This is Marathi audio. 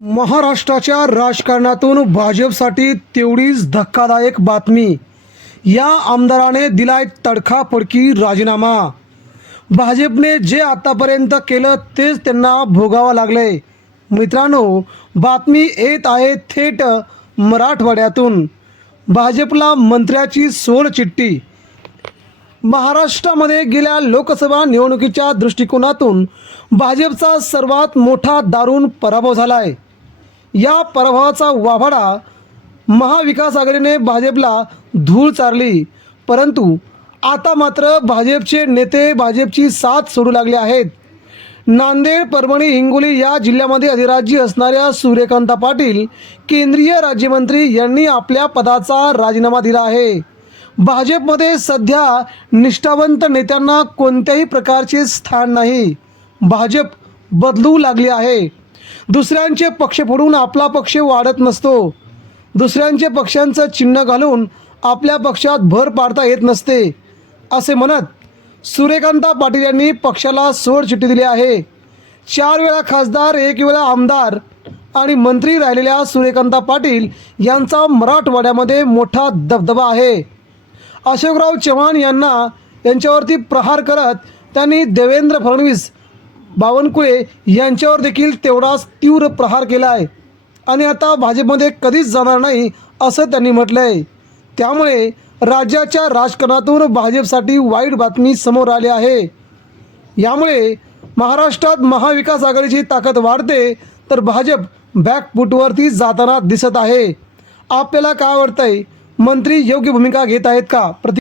महाराष्ट्राच्या राजकारणातून भाजपसाठी तेवढीच धक्कादायक बातमी. या आमदाराने दिलाय तडकाफडकी राजीनामा. भाजपने जे आतापर्यंत केलं तेच त्यांना भोगावं लागलंय. मित्रांनो बातमी येत आहे थेट मराठवाड्यातून. भाजपला मंत्र्याची सोड चिठ्ठी. महाराष्ट्रामध्ये गेल्या लोकसभा निवडणुकीच्या दृष्टिकोनातून भाजपचा सर्वात मोठा दारुण पराभव झाला आहे या पराभवाचा वाभाडा महाविकास आघाडीने भाजपला धूळ चारली. परंतु आता मात्र भाजपचे नेते भाजपची साथ सोडू लागले आहेत. नांदेड परभणी हिंगोली या जिल्ह्यामध्ये अधिराज्य असणाऱ्या सूर्यकांता पाटील केंद्रीय राज्यमंत्री यांनी आपल्या पदाचा राजीनामा दिला आहे. भाजपमध्ये सध्या निष्ठावंत नेत्यांना कोणत्याही प्रकारचे स्थान नाही. भाजप बदलू लागली आहे. दुसऱ्यांचे पक्ष फोडून आपला पक्ष वाढत नसतो. दुसऱ्यांचे पक्षांचं चिन्ह घालून आपल्या पक्षात भर पाडता येत नसते असे म्हणत सूर्यकांता पाटील यांनी पक्षाला सोड चिठ्ठी दिली आहे. चार वेळा खासदार एक वेळा आमदार आणि मंत्री राहिलेल्या सूर्यकांता पाटील यांचा मराठवाड्यामध्ये मोठा दबदबा आहे. अशोकराव चव्हाण यांना यांच्यावरती प्रहार करत त्यांनी देवेंद्र फडणवीस बावनकुळे यांच्यावर देखील तेवढाच तीव्र प्रहार केला आहे. आणि आता भाजपमध्ये कधीच जाणार नाही असं त्यांनी म्हटलं आहे त्यामुळे राज्याच्या राजकारणातून भाजपसाठी वाईट बातमी समोर आली आहे. यामुळे महाराष्ट्रात महाविकास आघाडीची ताकद वाढते तर भाजप बॅकफुटवरती जाताना दिसत आहे. आपल्याला काय वाटतंय? मंत्री योग्य भूमिका घेत आहेत का? प्रति